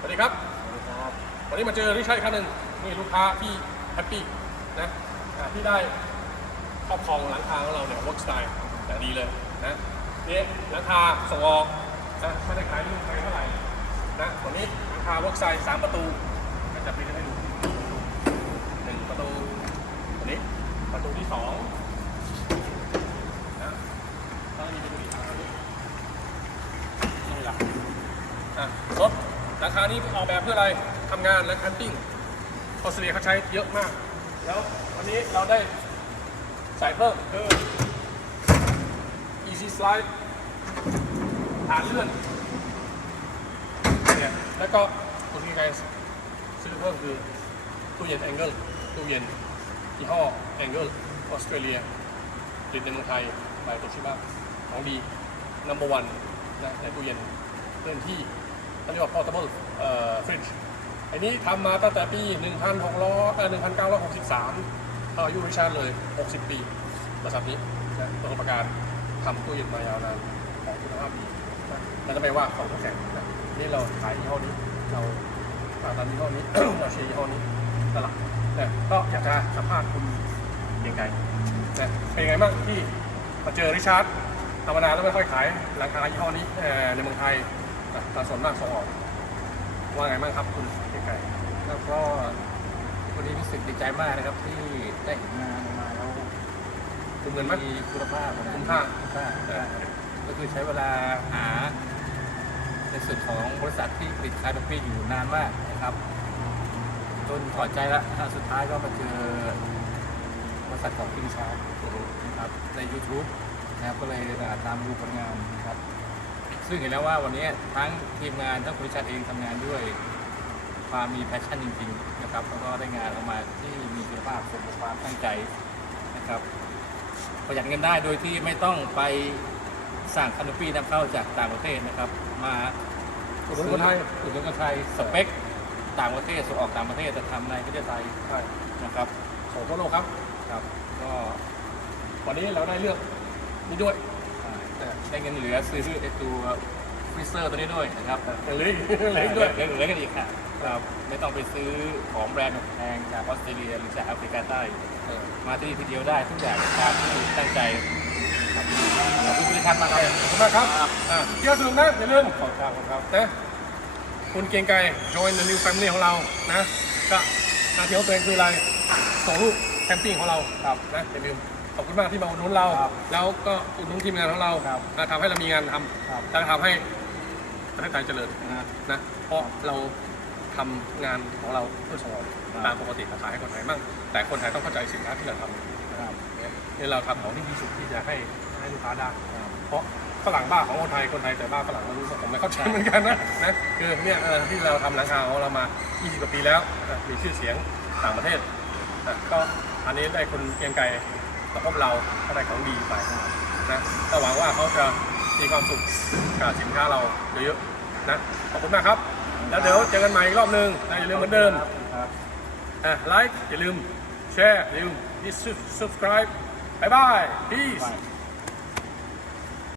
สวัสดีครับ วันนี้มาเจอริชัยอีกครั้งหนึ่งนี่ลูกค้าที่แฮปปี้นะอ่าที่ได้ครอบครองหลังคาของเราเนี่ย work style แต่ดีเลยนะนี่หลังคาส่งออกนะไม่ได้ขายที่เมืองไทยเท่าไหร่นะตัวนี้หลังคา work style สามประตูก็จะปิดให้ดูหนึ่งประตูตัวนี้ประตูที่สองนะแล้วก็มีประตูที่สามตัวนี้นี่ล่ะอะรถ ราคานี้ออกแบบเพื่ออะไรทำงานและแคมปิ้งออสเตรเลียเขาใช้เยอะมาก แล้ววันนี้เราได้ใส่เพิ่มคือ easy slide ฐานเลื่อนเนี่ยแล้วก็คนที่ใครซื้อเพิ่มคือตู้เย็น Angle ตู้เย็นยี่ห้อ Angle ออสเตรเลียผลิตในเมืองไทยบายโตชิบะของดี number one นะในตู้เย็นเคลื่อนที่ เขาเรียกว่า portable เอ่อ fridge อันนี้ทำมาตั้งแต่ปี 1600เอ่อ1963เข้าอายุริชาร์ดเลย 60 ปีบริษัทนี้นะประสบการณ์ทำตู้เย็นมายาวนานของคุณภาพดีนะแล้วก็ไม่ว่าของคู่แข่งนะนี่เราขายยี่ห้อนี้ เราตามยี่ห้อนี้ เราเชียร์ยี่ห้อนี้ตลาดนะก็อยากจะสัมภาษณ์คุณเกียงไกรนะเป็นไงบ้างที่มาเจอริชาร์ดธรรมดาแล้วไม่ค่อยขายราคายี่ห้อนี้ในเมืองไทย อะตอนส่วนมากส่งออก ว่าไงบ้างครับคุณเกียงไกรแล้วก็วันนี้รู้สึกดีใจมากนะครับ ที่ได้เห็นงานออกมาแล้วคุ้มเงินไหมมีคุณภาพนะคุ้มค่าคุ้มค่าก็คือใช้เวลาหา ในส่วนของบริษัทที่ผลิตคาร์ดปี้อยู่นานมากนะครับจนถอดใจละถ้าสุดท้ายก็มาเจอบริษัทของพิมชาร์นะครับใน YouTube นะครับก็เลยตามดูผลงานนะครับ ซึ่งเห็นแล้วว่าวันนี้ทั้งทีมงานทั้งบริษัทเองทำงานด้วยความมีแพชชั่นจริงๆนะครับแล้วก็ได้งานออกมาที่มีคุณภาพสมกับความตั้งใจนะครับประหยัดเงินได้โดยที่ไม่ต้องไปสั่งคานูปี้นำเข้าจากต่างประเทศนะครับ มาอุดหนุนคนไทยอุดหนุนคนไทยสเปคต่างประเทศส่งออกต่างประเทศจะทำในประเทศไทยนะครับส่งทั่วโลกครับครับ ก็วันนี้เราได้เลือกนี่ด้วย ได้เงินเหลือซื้อไอตัวฟรีเซอร์ตัวนี้ด้วยนะครับยังเหลืออีกเหลืออีกด้ด้ววยยเหลือกันอีกค่ะครับไม่ต้องไปซื้อของแบรนด์แพงจากออสเตรเลียหรือจากแอฟริกาใต้เออมาที่นี่ทีเดียวได้ทุกอย่างตามที่ตั้งใจครับขอบคุณทุกท่านมากครับขอบคุณมากครับอะเที่ยวสนุกนะอย่าลืมขอบคุณครับขอบคุณครับนะคุณเกียงไกร join the new family ของเรานะก็หน้าที่ของตัวเองคืออะไรส่งลูกแคมปิ้งของเราครับนะอย่าลืม ขอบคุณมากที่มาอุดหนุนเรา ครับแล้วก็อุดหนุนทีมงานของเราครับนะทำให้เรามีงานทครับำแล้วก็ทำให้ประเทศไทยเจริญนะ นะเพราะเราทำงานของเราเพื่อส่งออกครับ ตามปกติราคายให้คนไทยมั่งแต่คนไทยต้องเข้าใจสินค้าที่เราทครับำเนี่ยเราทำของที่ดีสุดที่จะให้ให้ลูกค้าได้ครับเพราะฝรั่งบ้าของคนไทย คนไทยแต่บ้าฝรั่งไม่รู้ผมไม่เข้าใจเหมือนกันนะนะคือเนี่ยเอ่อที่เราทำหลังคาของเรามา 20 กว่าปีแล้วนะมีชื่อเสียงต่างประเทศนะก็อันนี้ได้คนเกรียงไกร มาพบเราก็ได้ของดีไปนะก็หวังว่าเขาจะมีความสุขกับสินค้าเราเยอะๆนะขอบคุณมากครับ แล้วเดี๋ยวเจอกันใหม่อีกรอบหนึงนะอย่าลืมเหมือนเดิมครับอะไลค์อย่าลืมแชร์อย่าลืม subscribe บายบาย peace